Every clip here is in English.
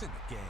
to the game.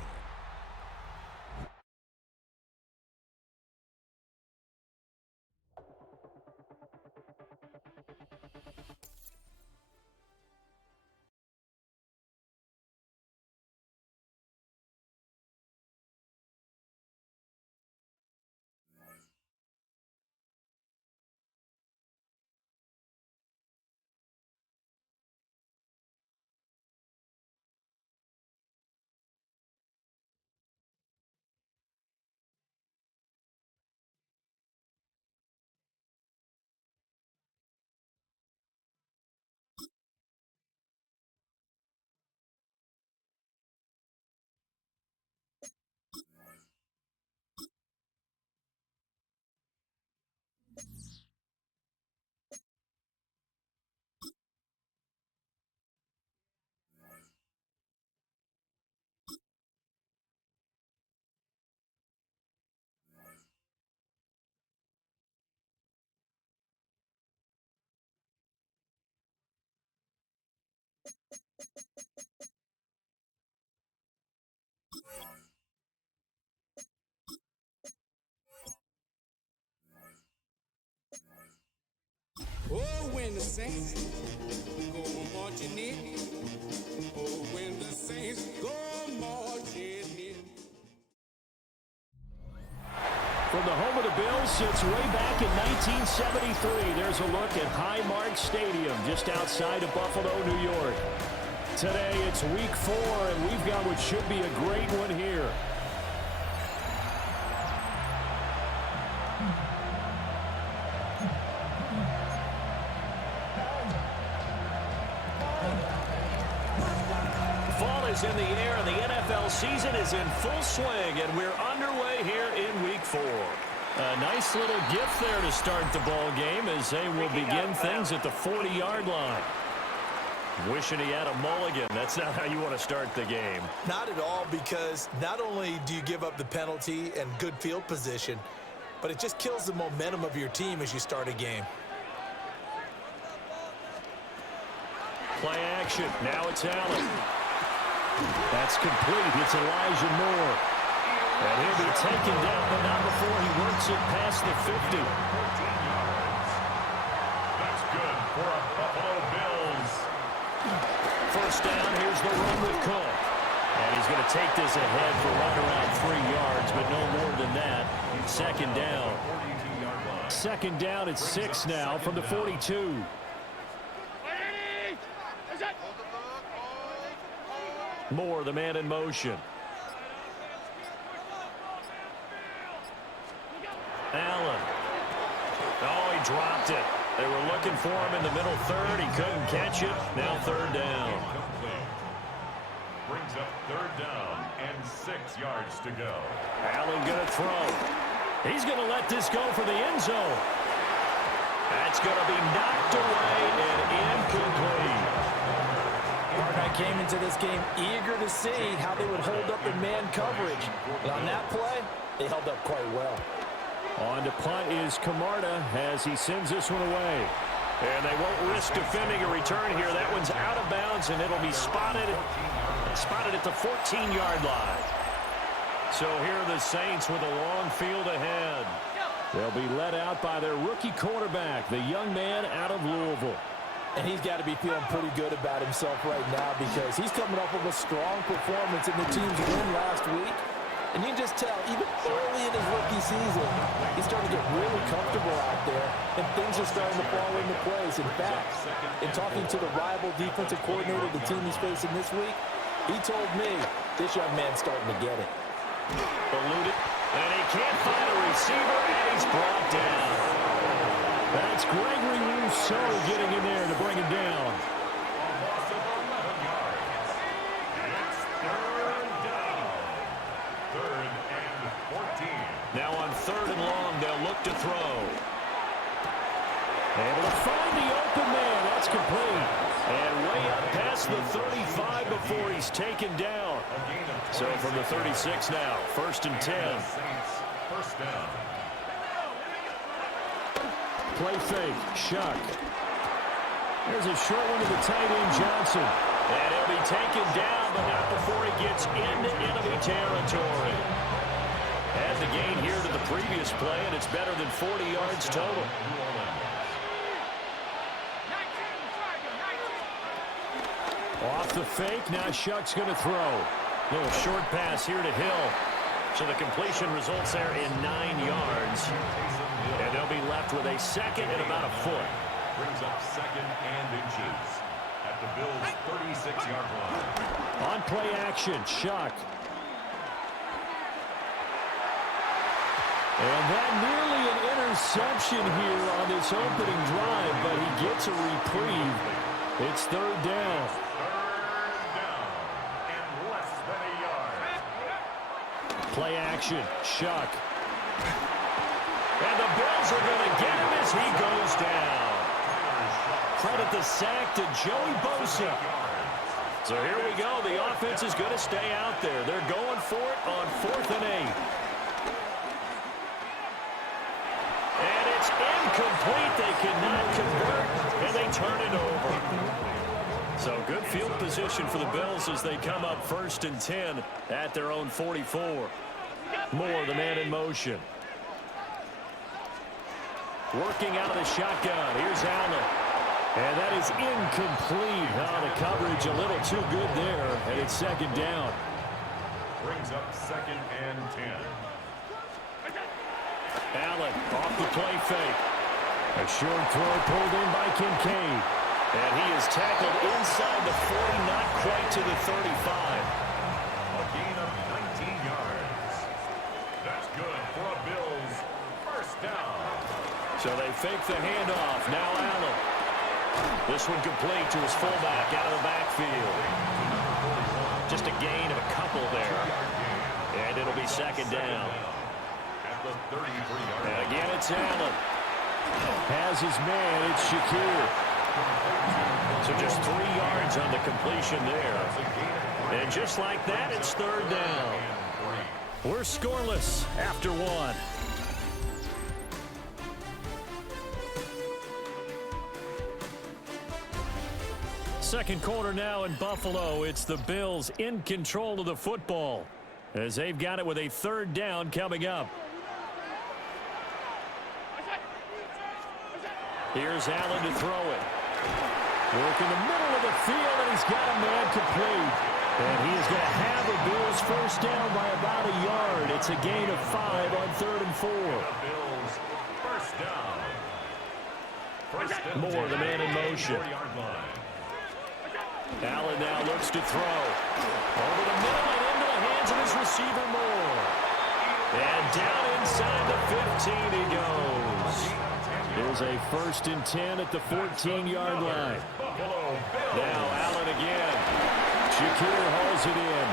Oh, when the saints go marching in. Oh, when the saints go marching in. From the home of the Bills since way back in 1973, there's a look at Highmark Stadium just outside of Buffalo, New York. Today it's week 4, and we've got what should be a great one here. Fall is in the air, and the NFL season is in full swing, and we're underway here in week 4. A nice little gift there to start the ball game as they will begin things at the 40-yard line. Wishing he had a mulligan. That's not how you want to start the game. Not at all, because not only do you give up the penalty and good field position, but it just kills the momentum of your team as you start a game. Play action. Now it's Allen. That's complete. It's Elijah Moore. And he'll be taken down, but not before he works it past the 50. That's good for a Buffalo Bills. First down, here's the run with Cook. And he's going to take this ahead for right around 3 yards, but no more than that. Second down. Second down at 6 now from the 42. Moore, the man in motion. Allen. Oh, he dropped it. They were looking for him in the middle third. He couldn't catch it. Now third down. Brings up third down and 6 yards to go. Allen going to throw. He's going to let this go for the end zone. That's going to be knocked away and incomplete. I came into this game eager to see how they would hold up in man coverage. And on that play, they held up quite well. On to punt is Camarda as he sends this one away. And they won't risk defending a return here. That one's out of bounds, and it'll be spotted at the 14-yard line. So here are the Saints with a long field ahead. They'll be led out by their rookie quarterback, the young man out of Louisville. And he's got to be feeling pretty good about himself right now because he's coming up with a strong performance in the team's win last week. And you can just tell, even early in his rookie season, he's starting to get really comfortable out there, and things are starting to fall into place. In fact, in talking to the rival defensive coordinator the team he's facing this week, he told me this young man's starting to get it. Eluded, and he can't find a receiver, and he's brought down. That's Gregory Rousseau getting in there to bring him down. Now on third and long, they'll look to throw. Able to find the open man. That's complete. And way up past the 35 before he's taken down. So from the 36 now, first and 10. First down. Play fake, Shuck. There's a short one to the tight end, Johnson. And he'll be taken down, but not before he gets into enemy territory. Had the gain here to the previous play, and it's better than 40 yards total. Off the fake, now Shuck's going to throw. Little short pass here to Hill. So the completion results there in 9 yards. And they'll be left with a second and about a foot. Brings up second and inches at the Bills' 36-yard line. On play action, Shuck. And that nearly an interception here on this opening drive, but he gets a reprieve. It's third down. Play action, Shuck. And the Bills are going to get him as he goes down. Credit the sack to Joey Bosa. So here we go. The offense is going to stay out there. They're going for it on 4th and 8. And it's incomplete. They cannot convert, and they turn it over. So good field position for the Bills as they come up 1st and 10 at their own 44. Moore, the man in motion. Working out of the shotgun. Here's Allen. And that is incomplete. Oh, the coverage a little too good there, and it's 2nd down. Brings up 2nd and 10. Allen off the play fake. A short throw pulled in by Kincaid. And he is tackled inside the 40, not quite to the 35. A gain of 19 yards. That's good for a Bills 1st down. So they fake the handoff. Now Allen. This one complete to his fullback out of the backfield. Just a gain of a couple there. And it'll be 2nd down. At the 33-yard line. And again, it's Allen. Has his man. It's Shakir. So just 3 yards on the completion there. And just like that, it's 3rd down. We're scoreless after 1. Second quarter now in Buffalo. It's the Bills in control of the football as they've got it with a 3rd down coming up. Here's Allen to throw it. Work in the middle of the field, and he's got a man complete. And he is going to have the Bills 1st down by about a yard. It's a gain of 5 on 3rd and 4. Bills 1st down. Moore, the man in motion. Allen now looks to throw. Over the middle and into the hands of his receiver, Moore. And down inside the 15 he goes. Here's a 1st and 10 at the 14-yard line. Now Allen again. Shakir hauls it in.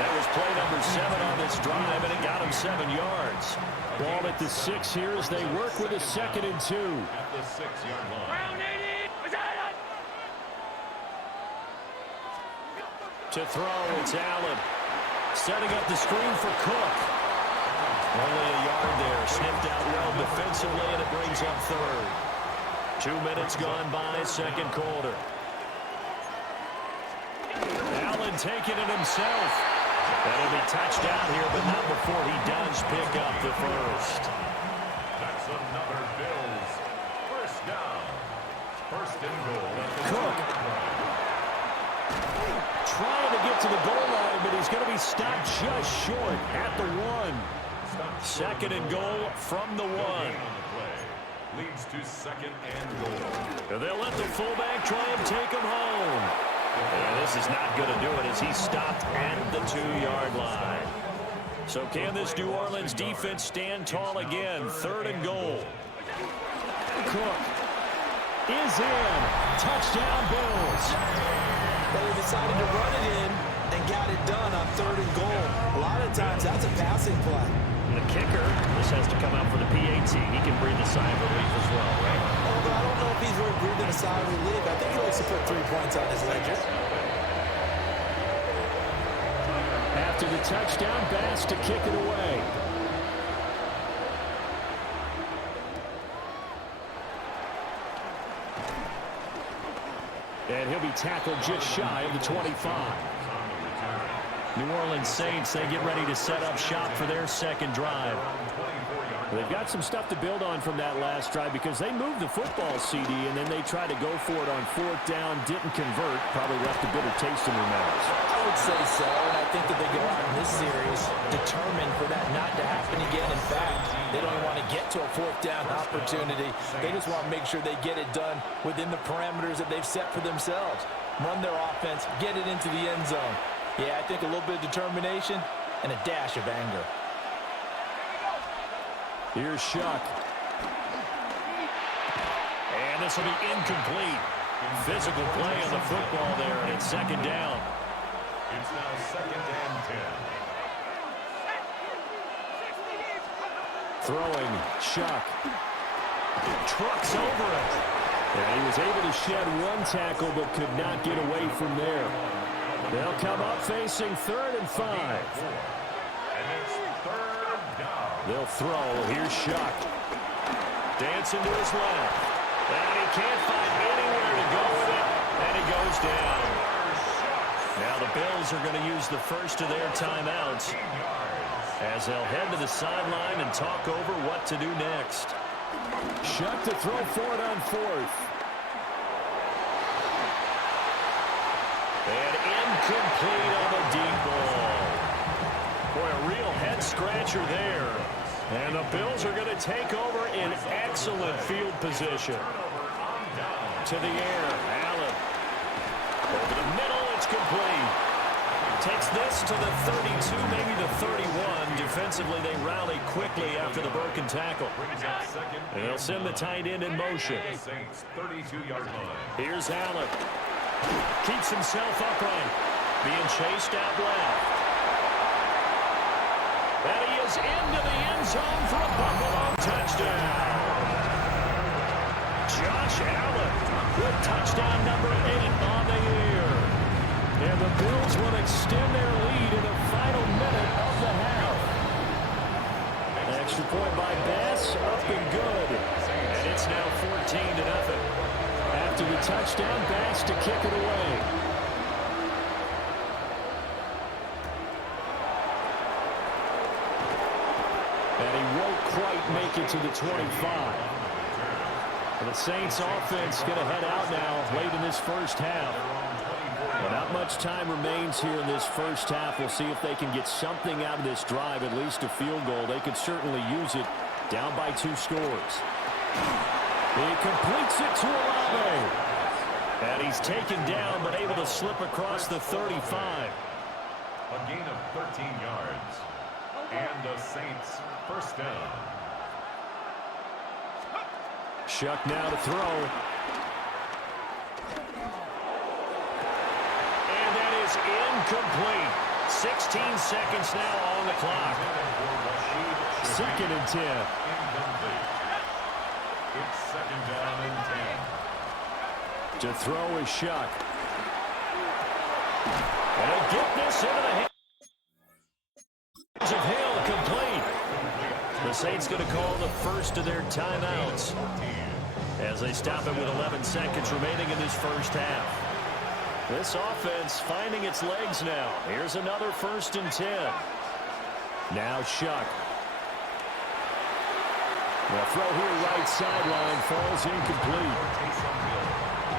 That was play number 7 on this drive, and it got him 7 yards. Ball at the 6 here as they work with a 2nd and 2. At the 6-yard line. To throw, it's Allen. Setting up the screen for Cook. Only a yard there. Snipped out well defensively, and it brings up 3rd. 2 minutes gone by, 2nd quarter. Allen taking it himself. That'll be touched out here, but not before he does pick up the 1st. That's another Bills 1st down. 1st and goal. Cook trying to get to the goal line, but he's going to be stopped just short at the 1. 2nd and goal from the 1. Leads to 2nd and goal. And they'll let the fullback try and take him home. And this is not going to do it as he's stopped at the 2-yard line. So can this New Orleans defense stand tall again? 3rd and goal. Cook is in. Touchdown, Bills. They decided to run it in and got it done on 3rd and goal. A lot of times that's a passing play. The kicker, this has to come out for the PAT. He can breathe a sigh of relief as well, right? Although I don't know if he's really breathing a sigh of relief. I think he likes to put 3 points on his ledger. After the touchdown, Bass to kick it away. And he'll be tackled just shy of the 25. New Orleans Saints, they get ready to set up shop for their second drive. They've got some stuff to build on from that last drive because they moved the football, CD, and then they tried to go for it on fourth down, didn't convert, probably left a bitter taste in their mouths. I would say so, and I think that they go out in this series determined for that not to happen again. In fact, they don't even want to get to a fourth down opportunity. They just want to make sure they get it done within the parameters that they've set for themselves. Run their offense, get it into the end zone. Yeah, I think a little bit of determination and a dash of anger. Here's Shuck. And this will be incomplete. Physical play on the football there, and it's second down. It's now second and 10. Throwing, Shuck. Trucks over it. And he was able to shed one tackle but could not get away from there. They'll come up facing 3rd and 5. And it's third down. They'll throw. Here's Shuck. Dancing to his left. And he can't find anywhere to go with it. And he goes down. Now the Bills are going to use the first of their timeouts as they'll head to the sideline and talk over what to do next. Shuck to throw for it on 4th. And incomplete on the deep ball. Boy, a real head-scratcher there. And the Bills are going to take over in excellent field position. To the air, Allen. Over the middle, it's complete. Takes this to the 32, maybe the 31. Defensively, they rally quickly after the broken tackle. And they'll send the tight end in motion. 32-yard line. Here's Allen. Keeps himself upright. Being chased out left. And he is into the end zone for a Buffalo touchdown. Josh Allen with touchdown number 8 on the year. And the Bills will extend their lead in the final minute of the half. An extra point by Bass, up and good. And it's now 14-0. After the touchdown, Bass to kick it away. And he won't quite make it to the 25. And the Saints offense going to head out now late in this first half. Well, not much time remains here in this first half. We'll see if they can get something out of this drive, at least a field goal. They could certainly use it down by 2 scores. He completes it to Olave. And he's taken down but able to slip across the 35. A gain of 13 yards. And the Saints first down. Shuck now to throw. And that is incomplete. 16 seconds now on the clock. Second and 10. Incomplete. It's second down and 10. To throw is Shuck. And he'll get this into the hands of Hill, complete. The Saints going to call the first of their timeouts as they stop it with 11 seconds remaining in this first half. This offense finding its legs now. Here's another 1st and 10. Now Shuck. The throw here right sideline falls incomplete.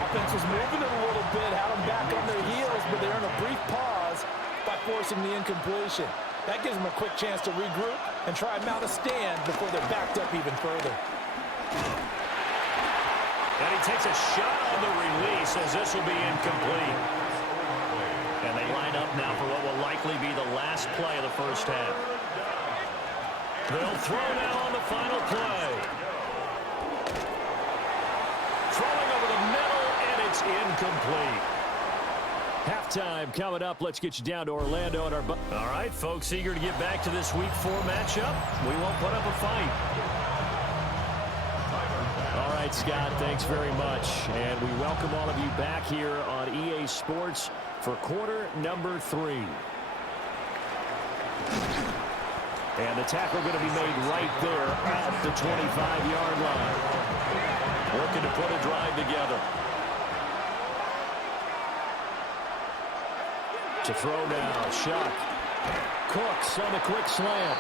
Offense was moving it a little bit, had them back on their heels, but they earned a brief pause by forcing the incompletion. That gives them a quick chance to regroup and try and mount a stand before they're backed up even further. And he takes a shot on the release as this will be incomplete. And they line up now for what will likely be the last play of the first half. They'll throw now on the final play. Throwing over the middle, and it's incomplete. Halftime coming up. Let's get you down to Orlando. All right, folks, eager to get back to this Week 4 matchup. We won't put up a fight. All right, Scott, thanks very much. And we welcome all of you back here on EA Sports for quarter number 3. And the tackle going to be made right there at the 25-yard line. Working to put a drive together. To throw now, Shuck. Cooks on the quick slant.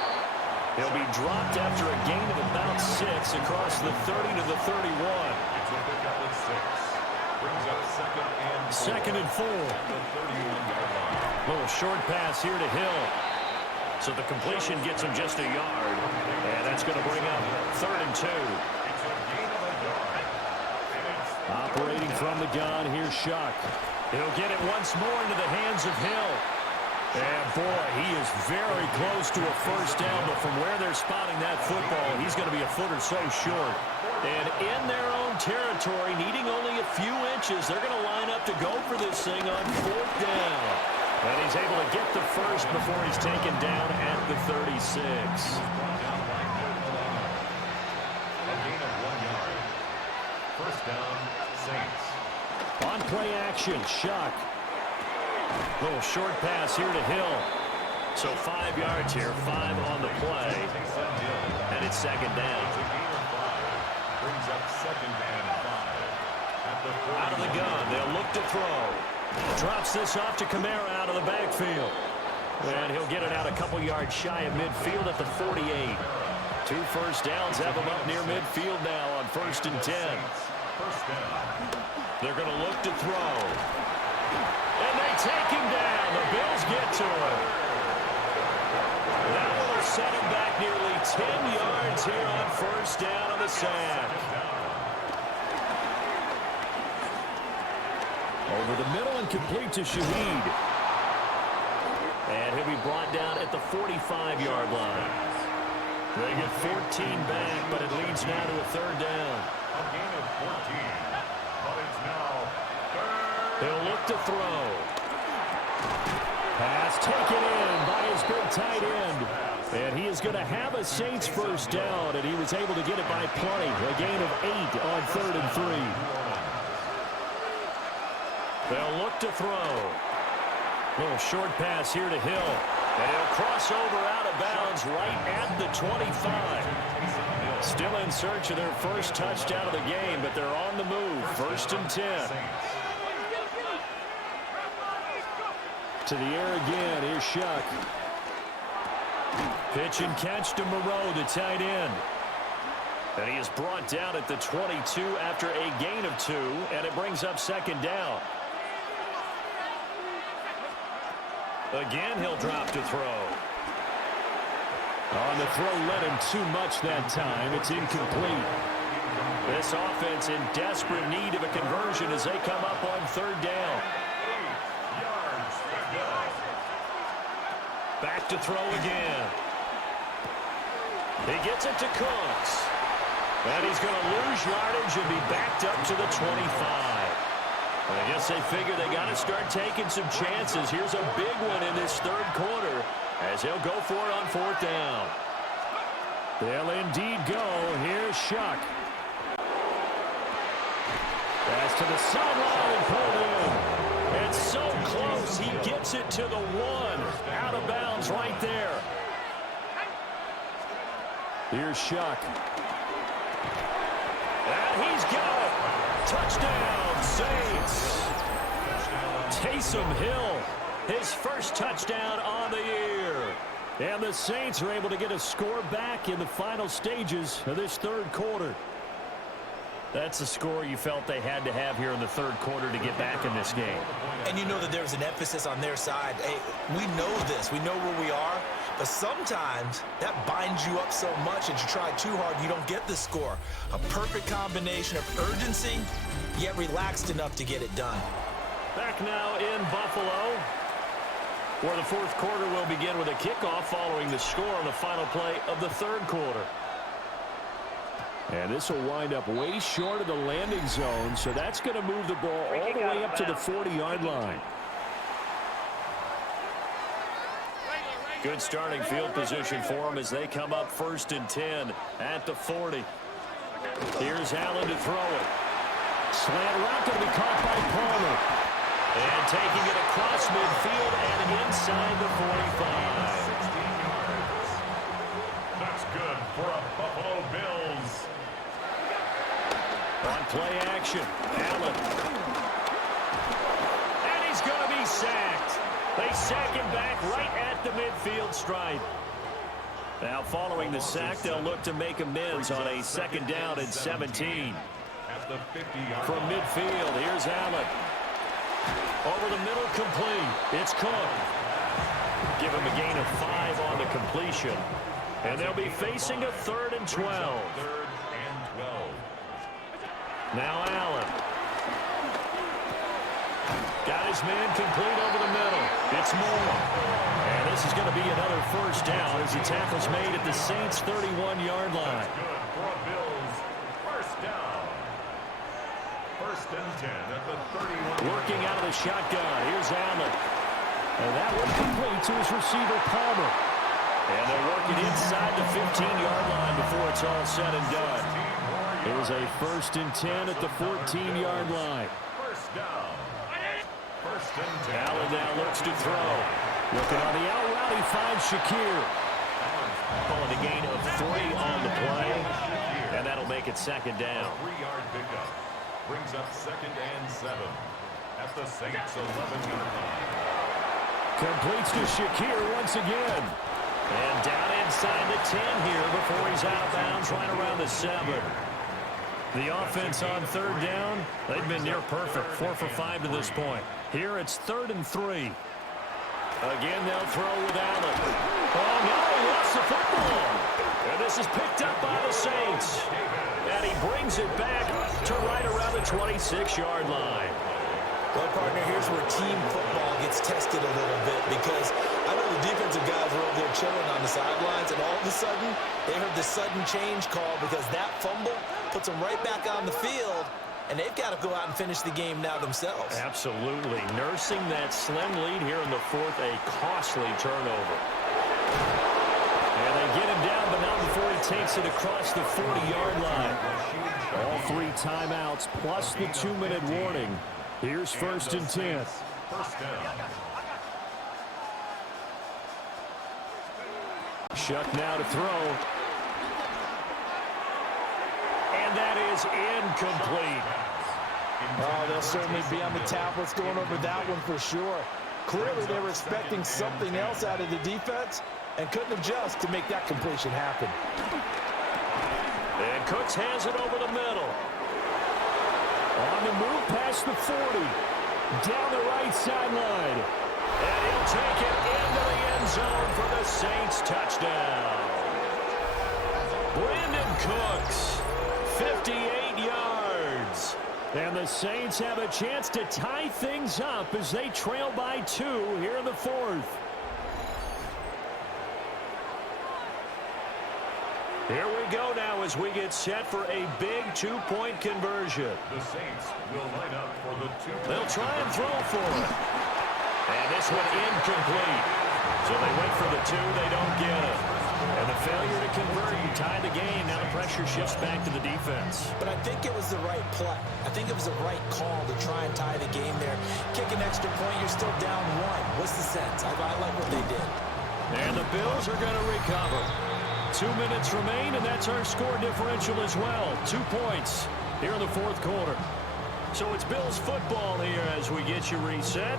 He'll be dropped after a gain of about 6 across the 30 to the 31. It's a pickup of 6. Brings up second and 4. Little short pass here to Hill. So the completion gets him just a yard. And that's going to bring up 3rd and 2. Operating from the gun, here's Shuck. He'll get it once more into the hands of Hill. And boy, he is very close to a first down, but from where they're spotting that football, he's going to be a foot or so short. And in their own territory, needing only a few inches, they're going to line up to go for this thing on 4th down. And he's able to get the first before he's taken down at the 36. First down, Saints. On play action, Shuck. Little short pass here to Hill. So 5 yards here, 5 on the play. And it's 2nd down. Brings up 2nd and 5. Out of the gun, they'll look to throw. Drops this off to Kamara out of the backfield. And he'll get it out a couple yards shy of midfield at the 48. 2 first downs have him up near midfield now on 1st and 10. First down. They're going to look to throw. And they take him down. The Bills get to him. That one will set him back nearly 10 yards here on 1st down on the sack. Over the middle and complete to Shaheed. And he'll be brought down at the 45-yard line. They get 14 back, but it leads now to a 3rd down. A gain of 14. But it's now 3rd. They'll look to throw. Pass taken in by his big tight end. And he is going to have a Saints first down, and he was able to get it by plenty. A gain of 8 on 3rd and 3. They'll look to throw. Little short pass here to Hill. And he'll cross over out of bounds right at the 25. Still in search of their first touchdown of the game, but they're on the move. 1st and 10. To the air again. Here's Shuck. Pitch and catch to Moreau, the tight end. And he is brought down at the 22 after a gain of 2, and it brings up 2nd down. Again, he'll drop to throw. On the throw, led him too much that time. It's incomplete. This offense in desperate need of a conversion as they come up on 3rd down. Back to throw again. He gets it to Cooks. And he's going to lose yardage and be backed up to the 25. I guess they figure they got to start taking some chances. Here's a big one in this 3rd quarter as he'll go for it on 4th down. They'll indeed go. Here's Shuck. Pass to the sideline and pulled in. It's so close. He gets it to the 1. Out of bounds right there. Here's Shuck. And he's got it. Touchdown, Saints. Taysom Hill, his first touchdown on the year. And the Saints are able to get a score back in the final stages of this 3rd quarter. That's the score you felt they had to have here in the 3rd quarter to get back in this game. And you know that there's an emphasis on their side. Hey, we know this. We know where we are. But sometimes that binds you up so much that you try too hard, you don't get the score. A perfect combination of urgency, yet relaxed enough to get it done. Back now in Buffalo, where the 4th quarter will begin with a kickoff following the score on the final play of the 3rd quarter. And this will wind up way short of the landing zone, so that's going to move the ball all the way up to the 40-yard line. Good starting field position for them as they come up 1st and 10 at the 40. Here's Allen to throw it. Slant route going to be caught by Palmer. And taking it across midfield and inside the 45. That's good for a Buffalo Bills. On play action, Allen. And he's going to be sacked. They sack him back right at the midfield stripe. Now following the sack, they'll look to make amends on a second down and 17. From midfield, here's Allen. Over the middle, complete. It's Cook. Give him a gain of 5 on the completion. And they'll be facing a 3rd and 12. Now Allen. Got his man complete over the middle. It's Moore. And this is going to be another first down as the tackle's made at the Saints' 31-yard line. First down. First and 10 at the 31. Working out of the shotgun. Here's Allen. And that one complete to his receiver, Palmer. And they're working inside the 15-yard line before it's all said and done. It was a 1st and 10 at the 14-yard line. First down. First and 10. Allen now looks to throw. Looking on the out route, he finds Shakir. Calling a gain of 3 on the play. And that'll make it second down. 3-yard pickup. Brings up 2nd and 7 at the Saints' 11-yard line. Completes to Shakir once again. And down inside the 10 here before he's out of bounds right around the 7. The offense on 3rd down, they've been near perfect. 4 for 5 to this point. Here it's 3rd and 3. Again, they'll throw with Allen. Oh, no, he lost the football. And this is picked up by the Saints. And he brings it back to right around the 26-yard line. Well, partner, here's where team football gets tested a little bit because I know the defensive guys were over there chilling on the sidelines, and all of a sudden, they heard the sudden change call because that fumble puts them right back on the field, and they've got to go out and finish the game now themselves. Absolutely. Nursing that slim lead here in the 4th, a costly turnover. And they get him down, but not before he takes it across the 40-yard line. All 3 timeouts plus the 2-minute warning. Here's 1st and 10. First down. Shuck now to throw. And that is incomplete. Oh, they'll certainly be on the tablets going over that one for sure. Clearly, they were expecting something else out of the defense and couldn't adjust to make that completion happen. And Cooks has it over the middle. On the move past the 40. Down the right sideline. And he'll take it into the end zone for the Saints touchdown. Brandon Cooks, 58 yards. And the Saints have a chance to tie things up as they trail by 2 here in the 4th. Here we go now as we get set for a big 2-point conversion. The Saints will line up for the 2-point. They'll try and throw for it. And this one incomplete. So they wait for the 2, they don't get it. And the failure to convert, you tie the game. Now the pressure shifts back to the defense. But I think it was the right play. I think it was the right call to try and tie the game there. Kick an extra point, you're still down 1. What's the sense? I like what they did. And the Bills are going to recover. 2 minutes remain, and that's our score differential as well. 2 points here in the 4th quarter. So it's Bills football here as we get you reset.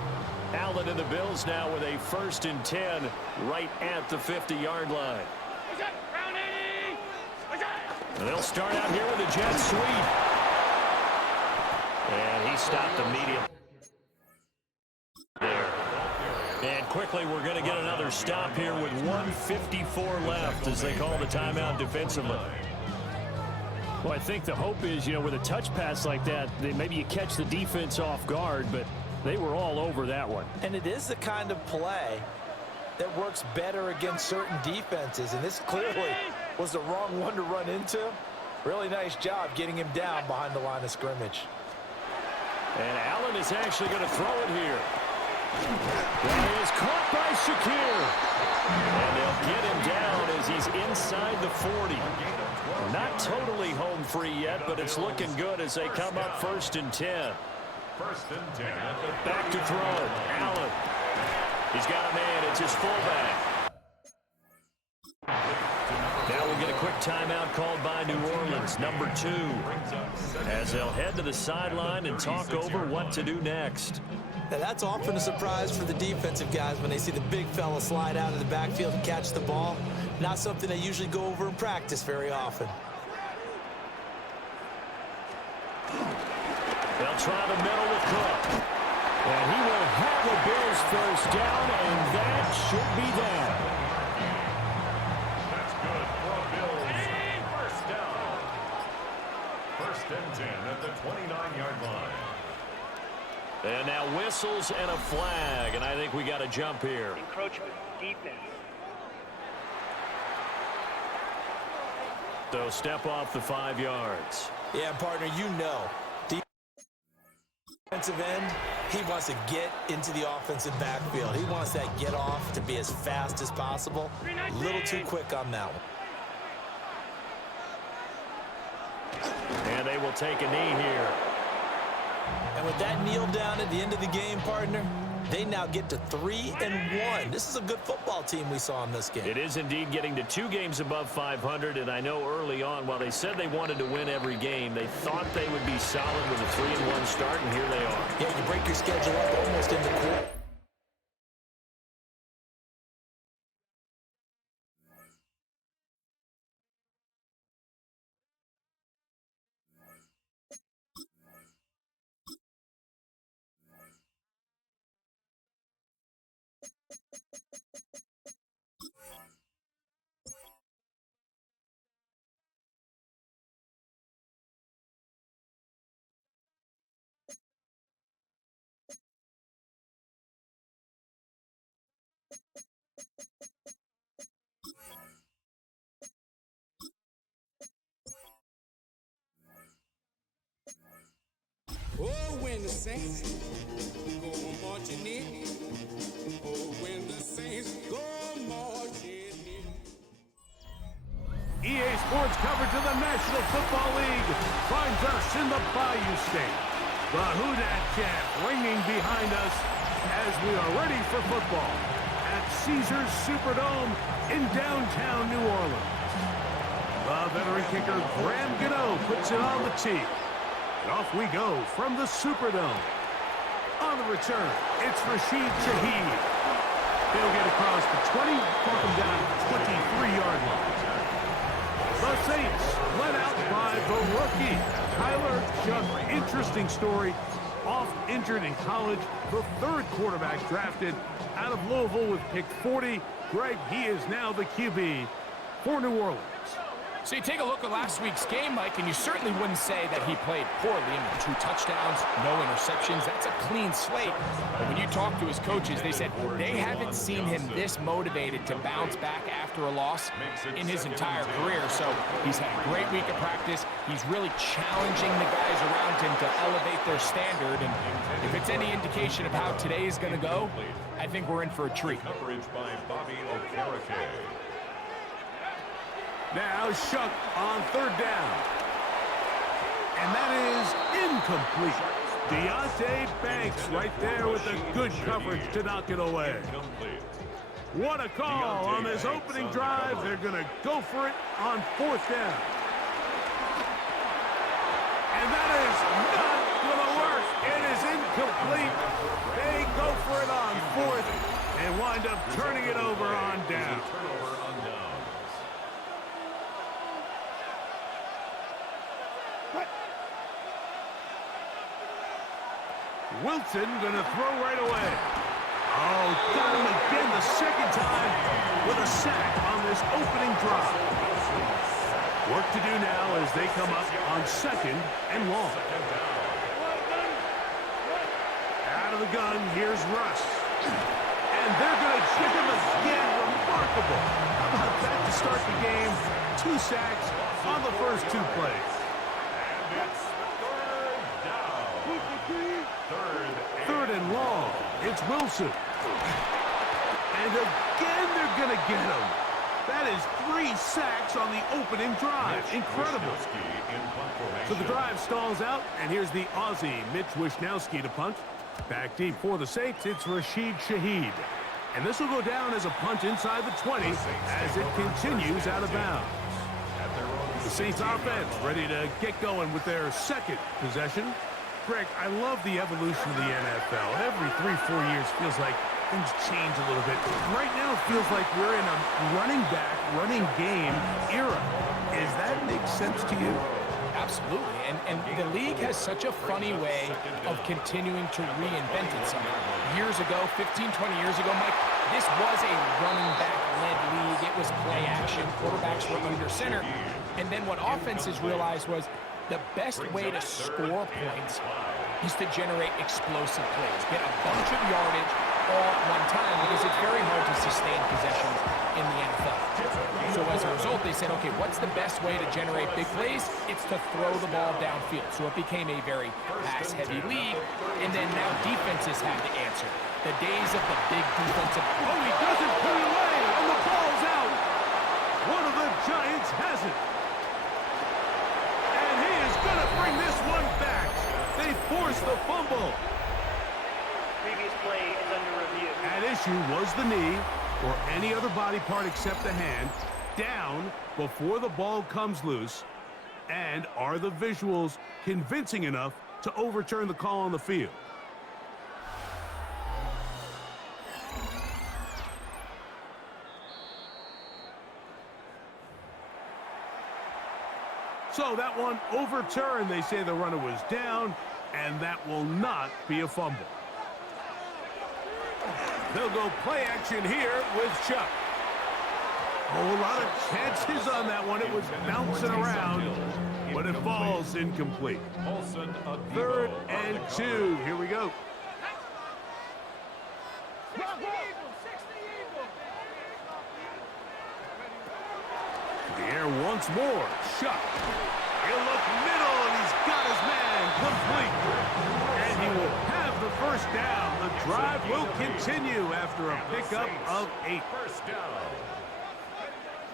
Allen and the Bills now with a 1st and 10 right at the 50-yard line. And they'll start out here with a jet sweep. And he stopped immediately there. And quickly, we're going to get another stop here with 1:54 left as they call the timeout defensively. Well, I think the hope is, with a touch pass like that, maybe you catch the defense off guard, but they were all over that one. And it is the kind of play that works better against certain defenses, and this clearly was the wrong one to run into. Really nice job getting him down behind the line of scrimmage. And Allen is actually going to throw it here. That is caught by Shakir. And they'll get him down as he's inside the 40. Not totally home free yet, but it's looking good as they come up 1st and 10. First and 10. Back to throw. Allen. He's got a man. It's his fullback. Now we'll get a quick timeout called by New Orleans, number 2, as they'll head to the sideline and talk over what to do next. Now, that's often a surprise for the defensive guys when they see the big fella slide out of the backfield and catch the ball. Not something they usually go over in practice very often. They'll try the middle with Cook. And he will have the Bills first down, and that should be that. That's good for a Bills first down. First and 10 at the 29-yard line. And now whistles and a flag, and I think we got a jump here. Encroachment, defense. So step off the 5 yards. Yeah, partner, you know. Defensive end, he wants to get into the offensive backfield. He wants that get off to be as fast as possible. A little too quick on that one. And they will take a knee here. And with that kneel down at the end of the game, partner, they now get to 3-1. This is a good football team we saw in this game. It is indeed getting to 2 games above 500, and I know early on, while they said they wanted to win every game, they thought they would be solid with a 3-1 start, and here they are. Yeah, you break your schedule up almost into quarter. Oh, when the saints go marching in. Oh, when the saints go marching in. EA Sports coverage of the National Football League finds us in the Bayou State. The Who Dat chant ringing behind us as we are ready for football at Caesars Superdome in downtown New Orleans. The veteran kicker Graham Gano puts it on the tee. And off we go from the Superdome. On the return, it's Rashid Shaheed. He'll get across the 20, walk him down to the 23-yard line. The Saints led out by the rookie, Tyler Junk. Interesting story. Oft injured in college, the 3rd quarterback drafted out of Louisville with pick 40. Greg, he is now the QB for New Orleans. So you take a look at last week's game, Mike, and you certainly wouldn't say that he played poorly. 2 touchdowns, no interceptions. That's a clean slate. But when you talk to his coaches, they said they haven't seen him this motivated to bounce back after a loss in his entire career. So he's had a great week of practice. He's really challenging the guys around him to elevate their standard. And if it's any indication of how today is going to go, I think we're in for a treat. Coverage by Bobby Okereke. Now Shuck on 3rd down. And that is incomplete. Deontay Banks right there with a good coverage to knock it away. What a call on this opening drive. They're going to go for it on 4th down. And that is not going to work. It is incomplete. They go for it on 4th and wind up turning it over on down. Wilson going to throw right away. Oh, got him again the 2nd time with a sack on this opening drive. Work to do now as they come up on 2nd and long. Out of the gun, here's Russ. And they're going to chip him again. Remarkable. How about that to start the game? 2 sacks on the first 2 plays. And it's 3rd down. 3rd and long. It's Wilson. And again, they're going to get him. That is 3 sacks on the opening drive. Incredible. So the drive stalls out, and here's the Aussie, Mitch Wishnowsky, to punt. Back deep for the Saints, it's Rashid Shaheed. And this will go down as a punt inside the 20 as it continues out of bounds. The Saints offense ready to get going with their 2nd possession. Greg, I love the evolution of the NFL. Every 3-4 years feels like things change a little bit. Right now it feels like we're in a running back, running game era. Does that make sense to you? Absolutely, and the league has such a funny way of continuing to reinvent itself. Years ago, 15, 20 years ago, Mike, this was a running back-led league. It was play action. Quarterbacks were under center. And then what offenses realized was the best way to score points is to generate explosive plays. Get a bunch of yardage all at one time because it's very hard to sustain possessions in the NFL. So as a result, they said, okay, what's the best way to generate big plays? It's to throw the ball downfield. So it became a very pass-heavy league, and then now defenses had to answer. The days of the big defensive... Oh, he doesn't put it away, and the ball's out. One of the Giants has it. And he is going to bring this one back. They force the fumble. Previous play is under review. At issue was the knee, or any other body part except the hand, down before the ball comes loose. And are the visuals convincing enough to overturn the call on the field? So that one overturned. They say the runner was down, and that will not be a fumble. They'll go play action here with Chuck. Oh, a lot of chances on that one. It was bouncing around, but it falls incomplete. 3rd and 2. Here we go. The air once more. Chuck. He'll look middle, and he's got his man complete. And he will have the first down. The drive will continue after a pickup of 8. First down.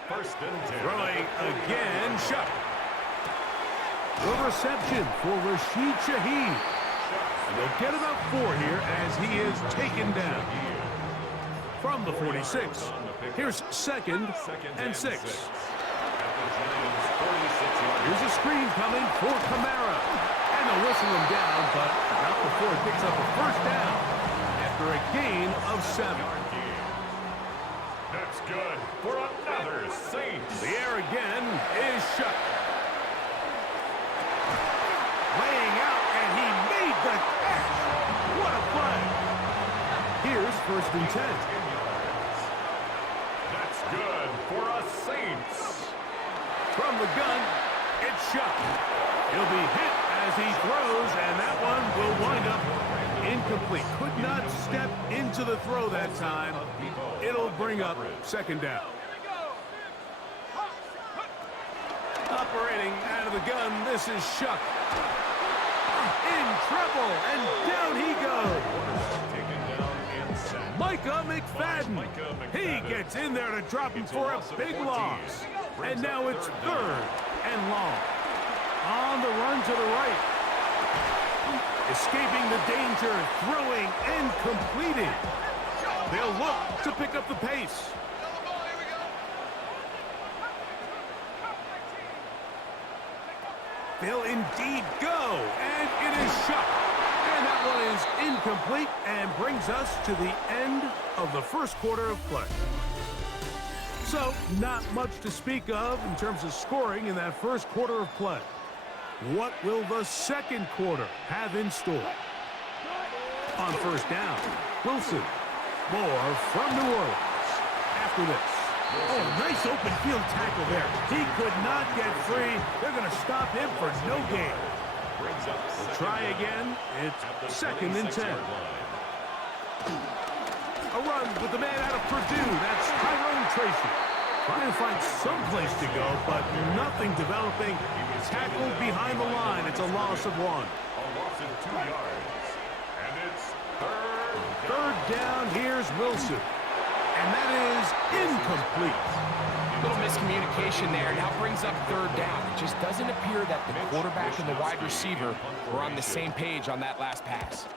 First and 10. Throwing again, Chuck. The reception for Rashid Shaheed. And they'll get about 4 here as he is taken down. From the 46, here's 2nd and 6. Here's a screen coming for Kamara. And they'll whistle him down, but not before he picks up a first down after a gain of 7. That's good for another Saints. The air again is shut. Laying out, and he made the catch. What a play. Here's 1st and 10. That's good for a Saints. From the gun, it's shut. He'll be hit as he throws, and that one will wind up incomplete. Could not step into the throw that time. It'll bring up 2nd down. Operating out of the gun, this is Shuck. In trouble, and down he goes. Micah McFadden. He gets in there to drop him for a big loss. And now it's 3rd and long. On the run to the right. Escaping the danger, throwing and completing. They'll look to pick up the pace. They'll indeed go, and it is shut. And that one is incomplete and brings us to the end of the 1st quarter of play. So, not much to speak of in terms of scoring in that 1st quarter of play. What will the 2nd quarter have in store? On 1st down, Wilson. More from New Orleans. After this. Oh, nice open field tackle there. He could not get free. They're going to stop him for no gain. We'll try again. It's 2nd and 10. A run with the man out of Purdue. That's Tyrone Tracy. Trying to find some place to go, but nothing developing. Tackled behind the line. It's a loss of 1. A loss of 2 yards. And it's 3rd down. Here's Wilson. And that is incomplete. Little miscommunication there. Now brings up 3rd down. It just doesn't appear that the quarterback and the wide receiver were on the same page on that last pass.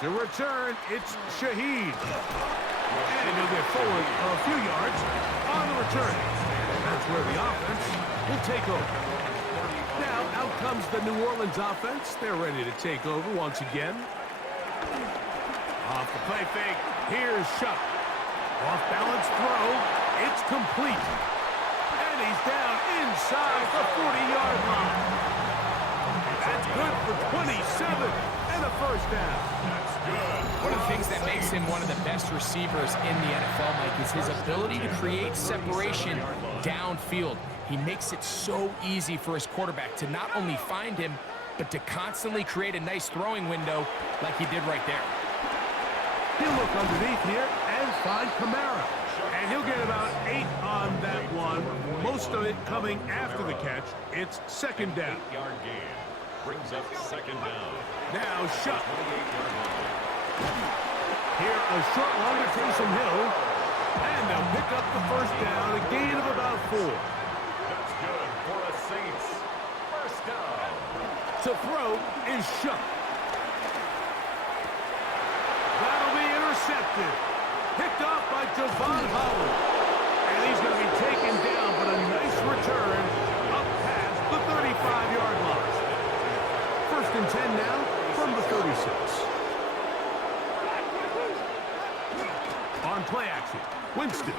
To return, it's Shaheed. And he'll get forward a few yards on the return. And that's where the offense will take over. comes the New Orleans offense. They're ready to take over once again. Off the play fake. Here's Shuck. Off-balance throw. It's complete. And he's down inside the 40-yard line. That's good for 27 and a first down. That's good. One of the things that makes him one of the best receivers in the NFL, Mike, is his ability to create separation downfield. He makes it so easy for his quarterback to not only find him, but to constantly create a nice throwing window like he did right there. He'll look underneath here and find Kamara. And he'll get about 8 on that one. Most of it coming after the catch. It's second down. 8-yard gain. Brings up second down. Now Shuck. 28-yard line. Here a short one to Taysom Hill. And they'll pick up the first down. A gain of about 4. That's good for the Saints. First down. To throw is Shuck. That'll be intercepted. Picked off by Javon Howard. And he's going to be taken down, but a nice return up past the 35-yard line. First and 10 now from the 36. On play action, Winston.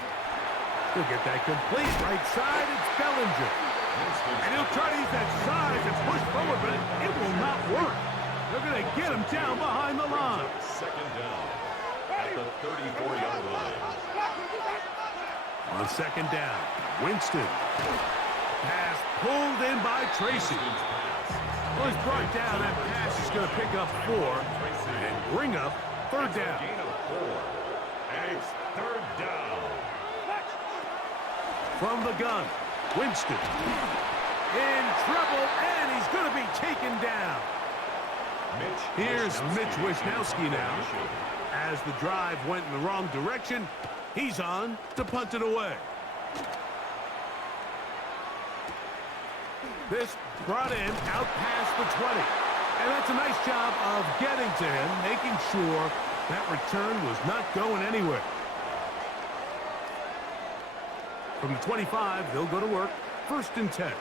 He'll get that complete. Right side, it's Bellinger. And he'll try to use that size and push forward, but it will not work. They're going to get him down behind the line. Second down at the 34-yard line. On second down, Winston. Pass pulled in by Tracy. Well, he's brought down. That pass is going to pick up 4 and bring up third down. Gain of 4. And it's third down. From the gun, Winston. In trouble, and he's going to be taken down. Here's Mitch Wisnowski now. As the drive went in the wrong direction, he's on to punt it away. This brought in out past the 20. And that's a nice job of getting to him, making sure that return was not going anywhere. From the 25, they'll go to work. First and 10.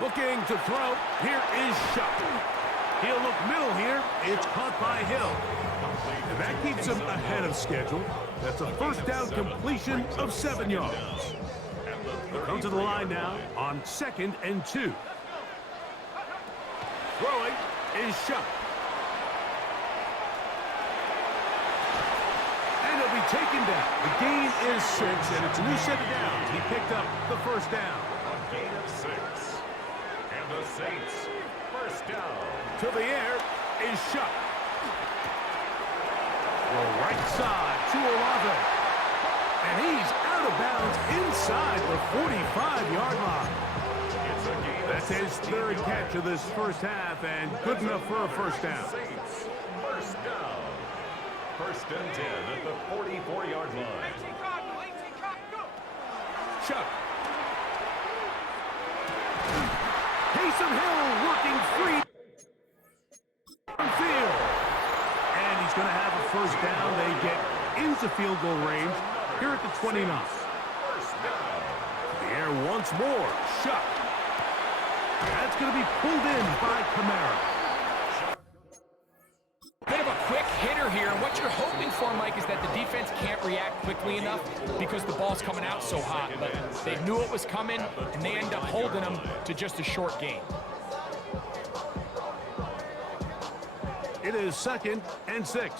Looking to throw. Here is Shuck. He'll look middle here. It's caught by Hill. And that keeps him ahead of schedule. That's a first down completion of 7 yards. Come to the line now on second and 2. Throwing is Shuck. And he'll be taken down. The gain is 6, and it's a new set of downs. He picked up the first down. A gain of 6. And the Saints, first down. To the air is Shuck. The right side to Olave. And he's out of bounds inside the 45-yard line. It's a gain. That's his third catch of this first half, and good enough for a first down. Saints, first down. First and 10 at the 44-yard line. Shuck. Taysom Hill working free on field. And he's going to have a first down. They get into field goal range here at the 29. First down. The air once more. Shuck. That's going to be pulled in by Kamara. Bit of a quick hitter here. And what you're hoping for, Mike, is that the defense can't react quickly enough because the ball's coming out so hot. But they knew it was coming, and they end up holding them to just a short gain. It is second and 6.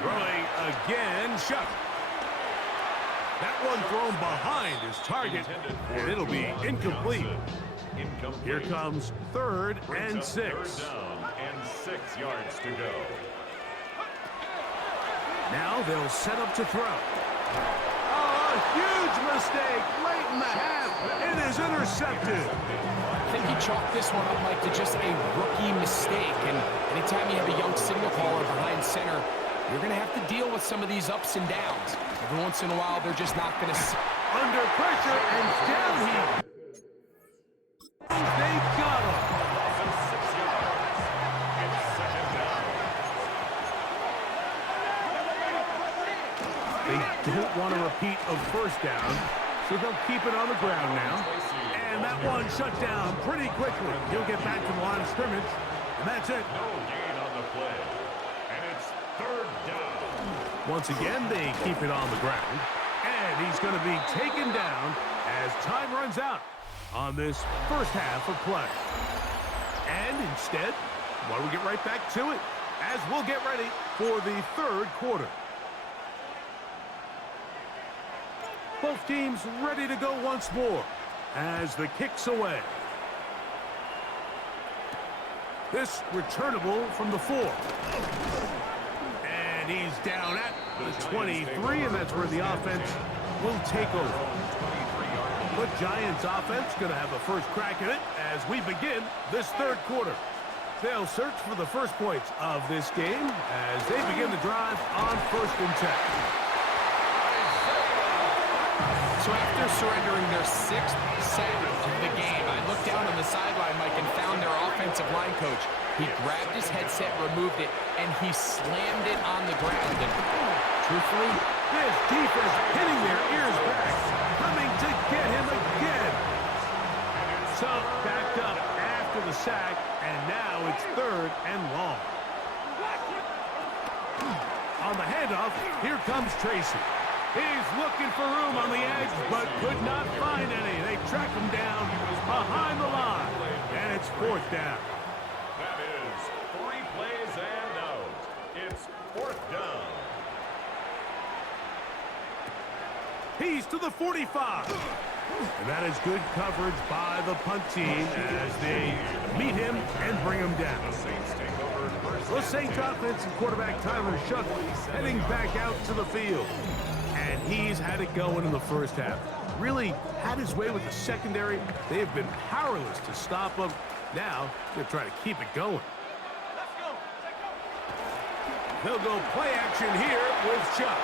Throwing again, Shuck. That one thrown behind his target, and it'll be incomplete. Here comes third and 6. Third down and 6 yards to go. Now they'll set up to throw. Oh, a huge mistake late in the half. It is intercepted. I think he chalked this one up, Mike, to just a rookie mistake. And anytime you have a young signal caller behind center, you're going to have to deal with some of these ups and downs. Every once in a while, they're just not going to... Under pressure, and down he... They got him. Loss of 6 yards. It's second down. want a repeat of first down, so they'll keep it on the ground now. And that one shut down pretty quickly. He'll get back to the line of scrimmage, and that's it. No gain on the play. And it's third down. Once again, they keep it on the ground. And he's going to be taken down as time runs out on this first half of play. And instead, why don't we get right back to it as we'll get ready for the third quarter. Both teams ready to go once more as the kick's away. This returnable from the 4. And he's down at the 23, and that's where the offense will take over. The Giants offense going to have a first crack at it as we begin this third quarter. They'll search for the first points of this game as they begin the drive on 1st and 10. So after surrendering their 6th sack of the game, I looked down on the sideline, Mike, and found their offensive line coach. He grabbed his headset, removed it, and he slammed it on the ground. And truthfully, this defense hitting their ears back, coming to get him again. So backed up after the sack, and now it's 3rd and long. On the handoff, here comes Tracy. He's looking for room on the edge, but could not find any. They track him down behind the line, and it's 4th down. That is 3 plays and out. It's 4th down. He's to the 45. And that is good coverage by the punt team as they meet him and bring him down. The Saints offense and quarterback Tyler Shough heading back out to the field. And he's had it going in the first half. Really had his way with the secondary. They have been powerless to stop him. Now, they're trying to keep it going. They'll go play action here with Shough.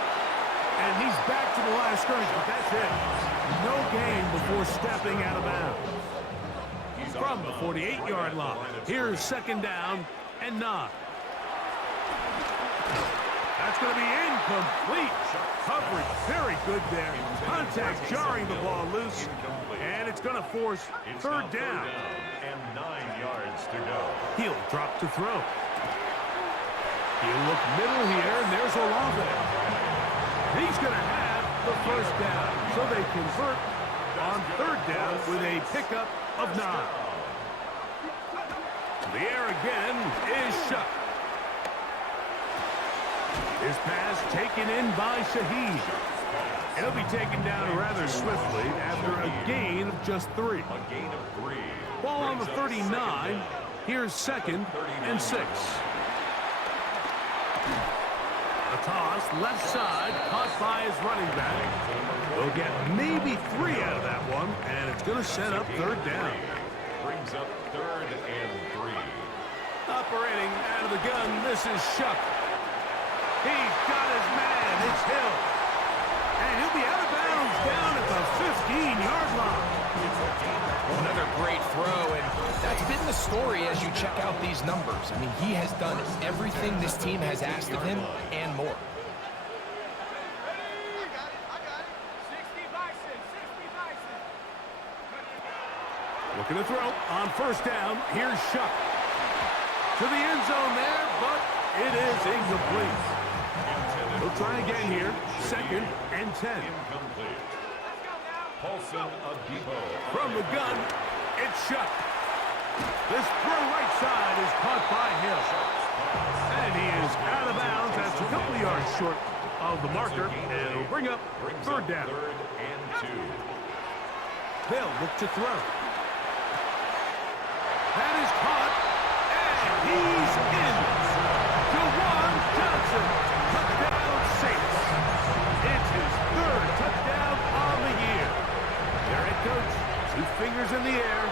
And he's back to the line of scrimmage, but that's it. No gain before stepping out of bounds. From the 48-yard line, here's 2nd down and 9. That's going to be incomplete. Coverage very good there. Contact jarring the ball loose. And it's going to force 3rd down. And 9 yards to go. He'll drop to throw. He'll look middle here, and there's Olave. He's going to have the first down. So they convert on 3rd down with a pickup of 9. The air again is Shough. His pass taken in by Shaheed. It'll be taken down rather swiftly after a gain of just 3. A gain of 3. Ball on the 39. Here's 2nd and 6. A toss, left side, caught by his running back. We'll get maybe 3 out of that one, and it's going to set up 3rd down. Brings up 3rd and 3. Operating out of the gun, this is Shough. He's got his man, it's Hill. And he'll be out of bounds down at the 15-yard line. another great throw, and that's been the story as you check out these numbers. I mean, he has done everything this team has asked of him and more. Looking to throw on 1st down. Here's Shough. To the end zone there, but it is incomplete. He'll try again here. 2nd and 10. From the gun, it's Shough. This throw right side is caught by Hill. And he is out of bounds. That's a couple of yards short of the marker. And it'll bring up 3rd down. They'll look to throw. That is caught, and he's in. Jawan Johnson, touchdown Saints. It's his 3rd touchdown on the year. Their head coach, 2 fingers in the air.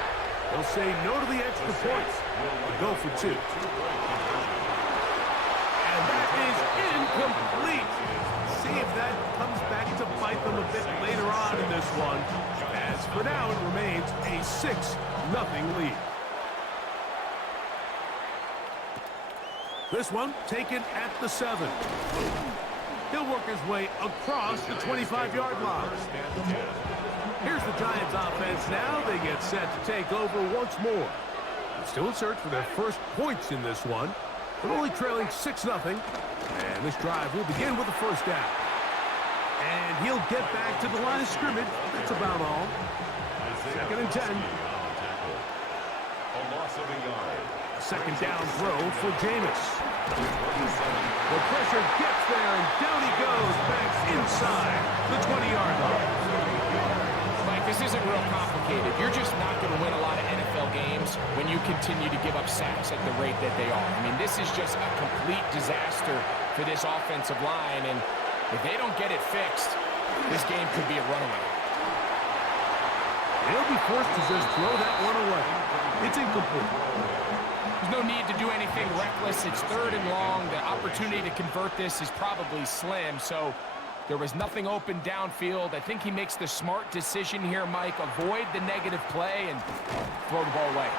They'll say no to the extra points and go for 2. And that is incomplete. See if that comes back to bite them a bit later on in this one. As for now, it remains a 6-0 lead. This one taken at the 7. He'll work his way across the 25-yard line. Here's the Giants offense now. They get set to take over once more. Still in search for their first points in this one. They're only trailing 6-0. And this drive will begin with a first down. And he'll get back to the line of scrimmage. That's about all. 2nd and 10. A loss of a yard. Second down throw for Jameis. The pressure gets there, and down he goes back inside the 20-yard line. Mike, this isn't real complicated. You're just not going to win a lot of NFL games when you continue to give up sacks at the rate that they are. I mean, this is just a complete disaster for this offensive line, and if they don't get it fixed, this game could be a runaway. They'll be forced to just throw that one away. It's incomplete. There's no need to do anything reckless. It's 3rd and long. The opportunity to convert this is probably slim, so there was nothing open downfield. I think he makes the smart decision here, Mike. Avoid the negative play and throw the ball away.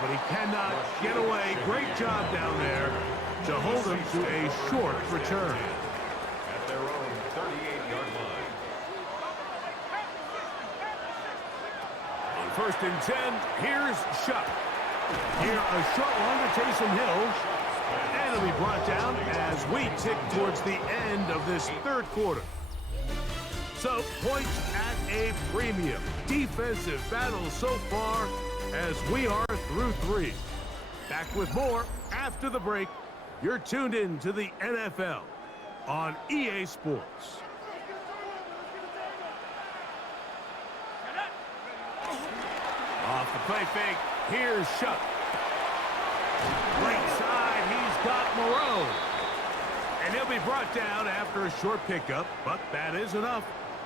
But he cannot get away. Great job down there to hold him to a short return. At their own 38-yard line. 1st and 10, here's Shuck. Here, a short one to Taysom Hill. And it'll be brought down as we tick towards the end of this 3rd quarter. So, points at a premium. Defensive battle so far as we are through 3. Back with more after the break. You're tuned in to the NFL on EA Sports. Off the play fake, here's Shuck. Right side, he's got Moreau. And he'll be brought down after a short pickup, but that is enough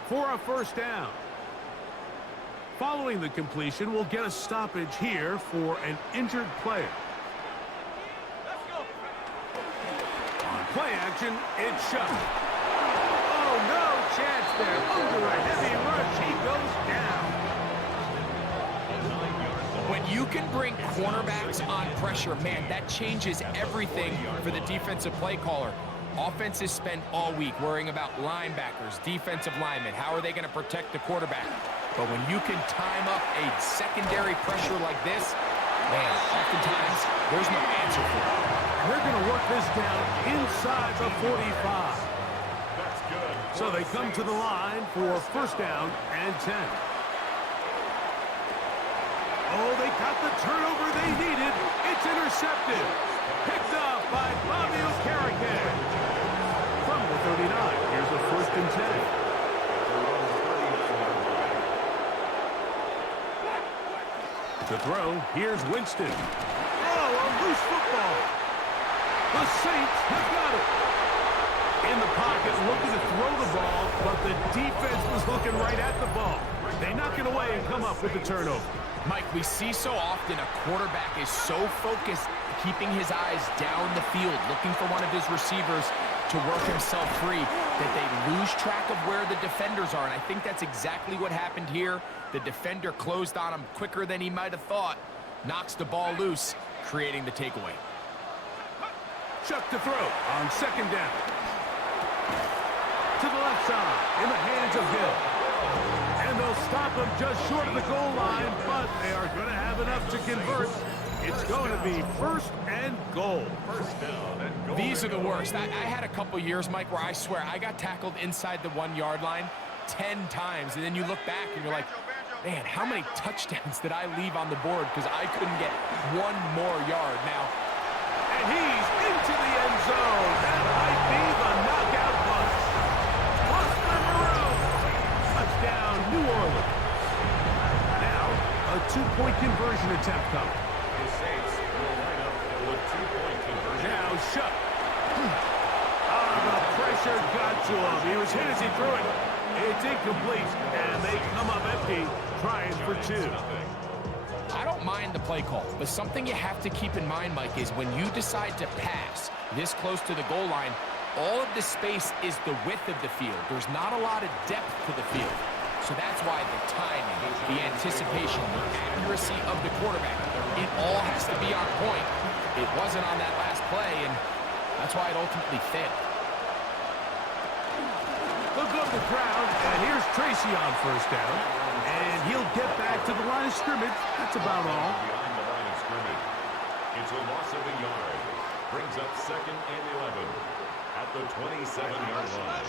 for a first down. Following the completion, we'll get a stoppage here for an injured player. On play action, it's Shuck. Oh, no chance there. Under a heavy rush, he goes down. When you can bring cornerbacks on pressure, man, that changes everything for the defensive play caller. Offenses spend all week worrying about linebackers, defensive linemen. How are they going to protect the quarterback? But when you can time up a secondary pressure like this, man, oftentimes there's no answer for it. They're going to work this down inside the 45. That's good. So they come to the line for first down and 10. Oh, they got the turnover they needed. It's intercepted. Picked up by Bobby Okereke. From the 39, here's a 1st and 10. To throw, here's Winston. Oh, a loose football. The Saints have got it. In the pocket, looking to throw the ball, but the defense was looking right at the ball. They knock it away and come up with the turnover. Mike, we see so often a quarterback is so focused, keeping his eyes down the field, looking for one of his receivers to work himself free, that they lose track of where the defenders are. And I think that's exactly what happened here. The defender closed on him quicker than he might have thought, knocks the ball loose, creating the takeaway. Chuck to throw on 2nd down. To the left side, in the hands of Hill. And they'll stop him just short of the goal line, but they are going to have enough to convert. It's going to be 1st and goal. First down and goal. These are the worst. I had a couple years, Mike, where I swear I got tackled inside the 1-yard line 10 times, and then you look back and you're like, man, how many touchdowns did I leave on the board because I couldn't get one more yard now? And he's into the end zone. That might be the knockout punch. Buster Moreau. Touchdown, New Orleans. Now, a 2-point conversion attempt coming. The Saints will line up for a 2-point conversion. Now, Shuck. The pressure got to him. He was hit as he threw it. It's incomplete, and they come up empty, trying for 2. I don't mind the play call, but something you have to keep in mind, Mike, is when you decide to pass this close to the goal line, all of the space is the width of the field. There's not a lot of depth to the field. So that's why the timing, the anticipation, the accuracy of the quarterback, it all has to be on point. It wasn't on that last play, and that's why it ultimately failed. on the ground, and here's Tracy on first down. And he'll get back to the line of scrimmage. That's about all. Behind the line of scrimmage. It's a loss of a yard. Brings up 2nd and 11 at the 27-yard line.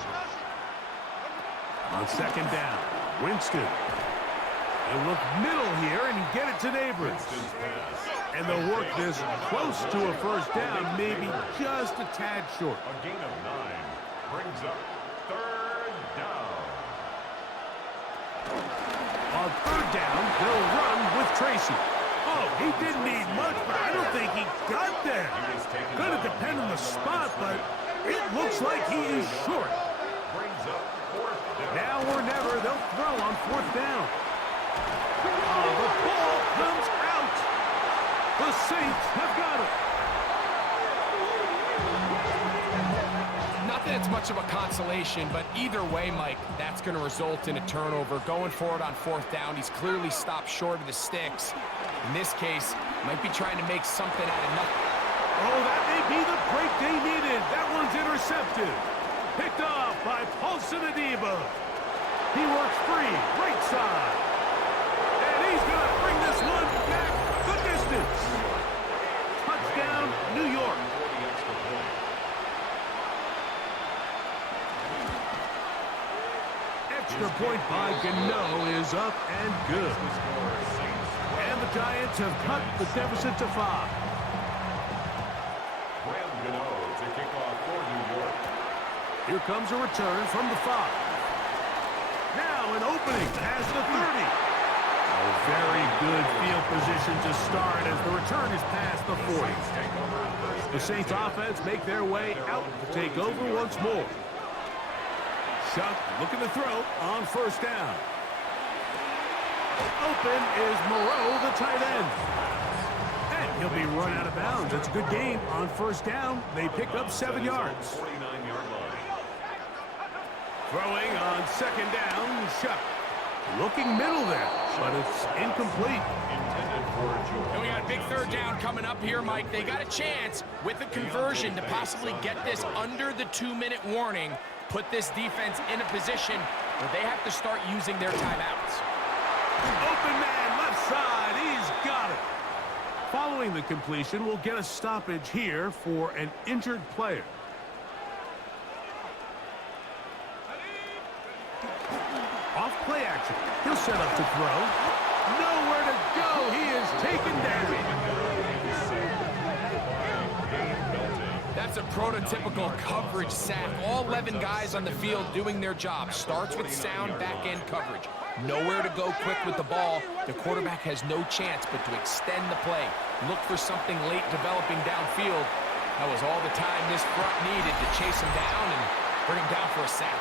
On second down, Winston. He'll look middle here and get it to Neighbors. And they'll work this close to a first down, maybe just a tad short. A gain of 9 brings up 3rd down. On 3rd down, they'll run with Tracy. Oh, he didn't need much, but I don't think he got there. Gonna depend on the spot, but it looks like he is short. Brings up 4th down. Now or never, they'll throw on 4th down. Oh, the ball comes out. The Saints have got it. Not that it's much of a consolation, but either way, Mike, that's going to result in a turnover. Going forward on 4th down, he's clearly stopped short of the sticks. In this case, might be trying to make something out of nothing. Oh, that may be the break they needed. That one's intercepted. Picked off by Paulson Adeba. He works free, right side. And he's going to bring this one back the distance. Touchdown, New York. Extra point by Gano is up and good. And the Giants have cut the deficit to 5. Gano to kick off for New York. Here comes a return from the 5. Now an opening past the 30. A very good field position to start as the return is past the 40. The Saints offense make their way out to take over once more. Chuck looking to throw on 1st down. Open is Moreau, the tight end. And he'll be run out of bounds. That's a good gain on 1st down. They pick up 7 yards. 49-yard line. Throwing on 2nd down, Chuck. Looking middle there, but it's incomplete. And we got a big 3rd down coming up here, Mike. They got a chance with a conversion to possibly get this under the 2-minute warning, put this defense in a position where they have to start using their timeouts. Open man, left side, he's got it. Following the completion, we'll get a stoppage here for an injured player. Off play action. He'll set up to throw. Nowhere to go. He is taken down. That's a prototypical coverage sack. All 11 guys on the field doing their job. Starts with sound back-end coverage. Nowhere to go quick with the ball. The quarterback has no chance but to extend the play. Look for something late developing downfield. That was all the time this front needed to chase him down and bring him down for a sack.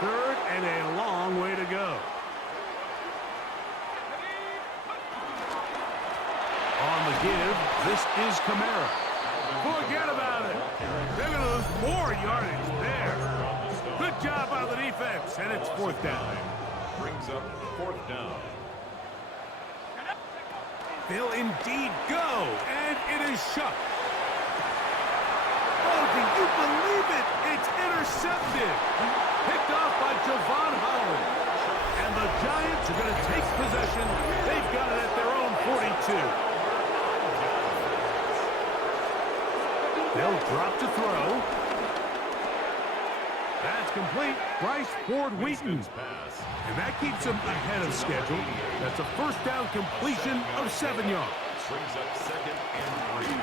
3rd and a long way to go. On the give, this is Kamara. Forget about it. They're going to lose more yardage there. Good job by the defense, and it's 4th down. Brings up 4th down. They'll indeed go, and it is Shuck. Oh, do you believe it? It's intercepted. Picked off by Javon Holland. And the Giants are going to take possession. They've got it at their own 42. They'll drop to throw. That's complete. Bryce Ford-Wheaton. And that keeps him ahead of schedule. That's a 1st down completion of 7 yards. Brings up 2nd and 3.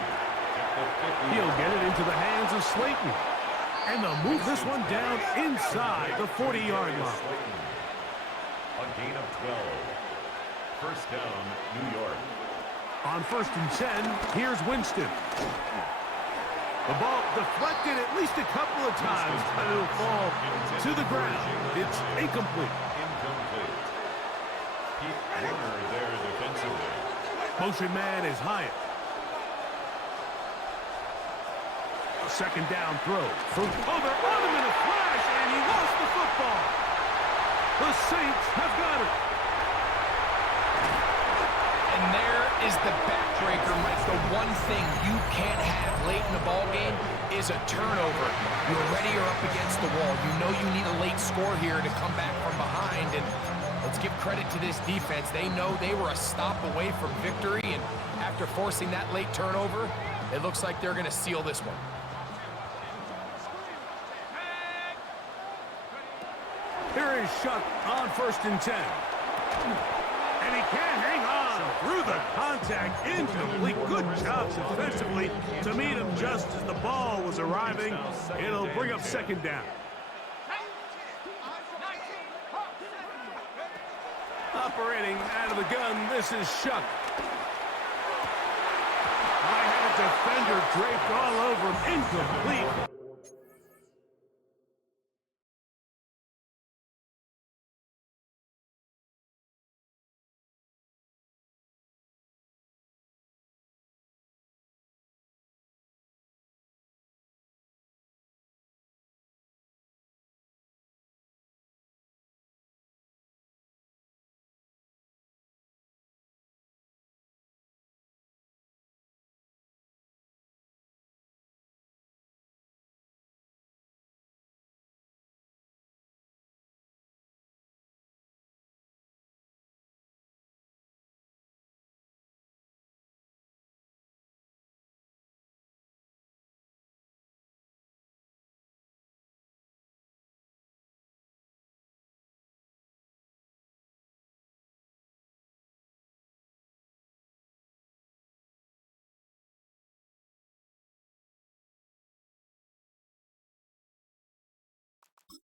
He'll get it into the hands of Slayton. And they'll move this one down inside the 40-yard line. A gain of 12. 1st down, New York. On 1st and 10, here's Winston. The ball deflected at least a couple of times, but it'll fall to the ground. It's incomplete. Incomplete. Keith Warner there defensively. Motion man is Hyatt. 2nd down throw. Oh, they're on him in a flash, and he lost the football. The Saints have got it. And there is the backbreaker, Mike. The one thing you can't have late in the ball game is a turnover. You're already up against the wall. You know you need a late score here to come back from behind, and let's give credit to this defense. They know they were a stop away from victory, and after forcing that late turnover, it looks like they're going to seal this one. Here is Shuck on 1st and 10. And he can't hang on through the contact. Incomplete. Good job defensively to meet him just as the ball was arriving. It'll bring up 2nd down. Operating out of the gun, this is Shuck. I had a defender draped all over him. Incomplete.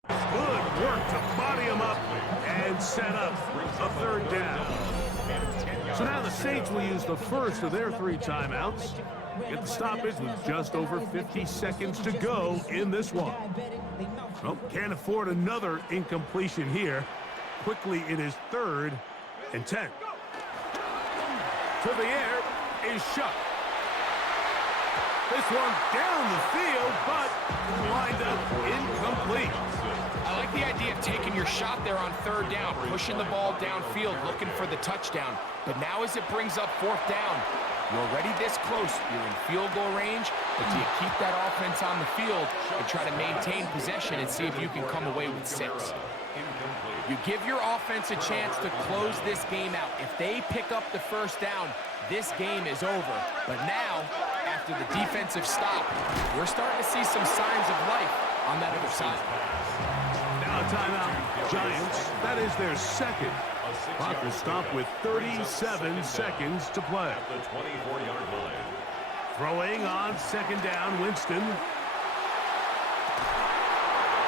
Good work to body him up and set up a 3rd down. So now the Saints will use the first of their 3 timeouts. Get the stoppage with just over 50 seconds to go in this one. Well, can't afford another incompletion here. Quickly, it is 3rd and 10. To the air is Shuck. This one down the field, but lined up incomplete. I like the idea of taking your shot there on 3rd down, pushing the ball downfield, looking for the touchdown. But now as it brings up 4th down, you're already this close. You're in field goal range, but do you keep that offense on the field and try to maintain possession and see if you can come away with 6? You give your offense a chance to close this game out. If they pick up the 1st down, this game is over. But now, after the defensive stop, we're starting to see some signs of life on that other side. Now a timeout, Giants. That is their 2nd. Clock will stop with 37 seconds to play. The 24-yard line. Throwing on 2nd down, Winston.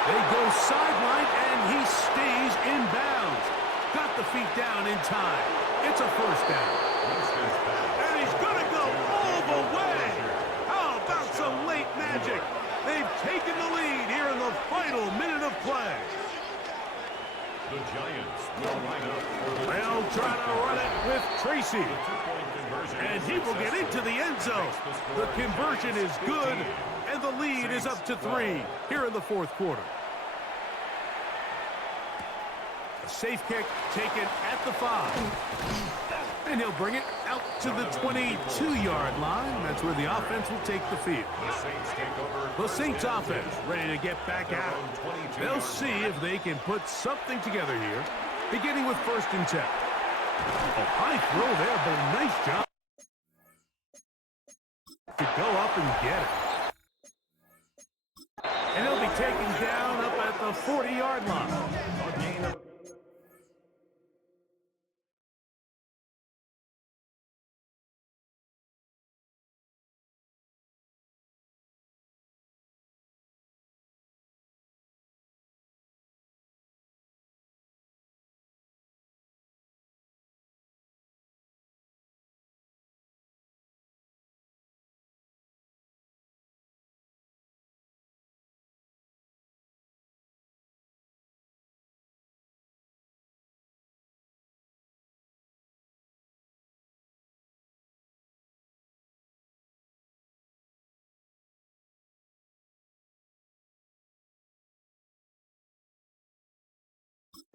They go sideline, and he stays in bounds. Got the feet down in time. It's a 1st down. And he's going to go all the way. How about some late magic? They've taken the lead here in the final minute of play. The Giants will line up for the They'll try to run it with Tracy. And he will get into the end zone. The conversion is good, and the lead is up to 3 here in the 4th quarter. A safe kick taken at the 5. And he'll bring it out to the 22-yard line. That's where the offense will take the field. The Saints offense ready to get back out. They'll see if they can put something together here, beginning with 1st and 10. A high throw there, but a nice job to go up and get it. And he'll be taken down up at the 40-yard line.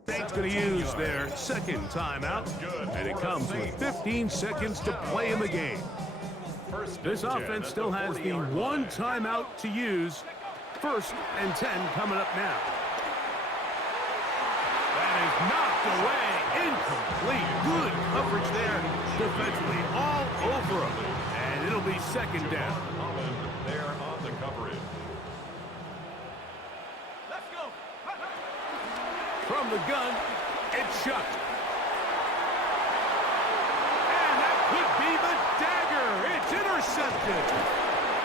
State's going to use their second timeout, and it comes with 15 seconds to play in the game. This offense still has the one timeout to use. 1st and 10 coming up now. That is knocked away. Incomplete. Good coverage there. Defensively all over him. And it'll be 2nd down. There on the coverage. From the gun, it's shut. And that could be the dagger. It's intercepted.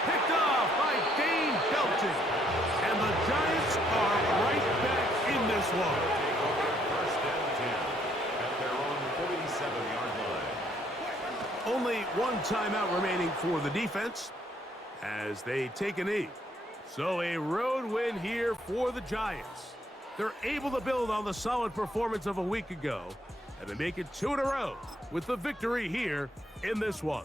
Picked off by Dane Belton. And the Giants are right back in this one. 1st and 10 at their own 47-yard line. Only one timeout remaining for the defense as they take a knee. So a road win here for the Giants. They're able to build on the solid performance of a week ago, and they make it 2 in a row with the victory here in this one.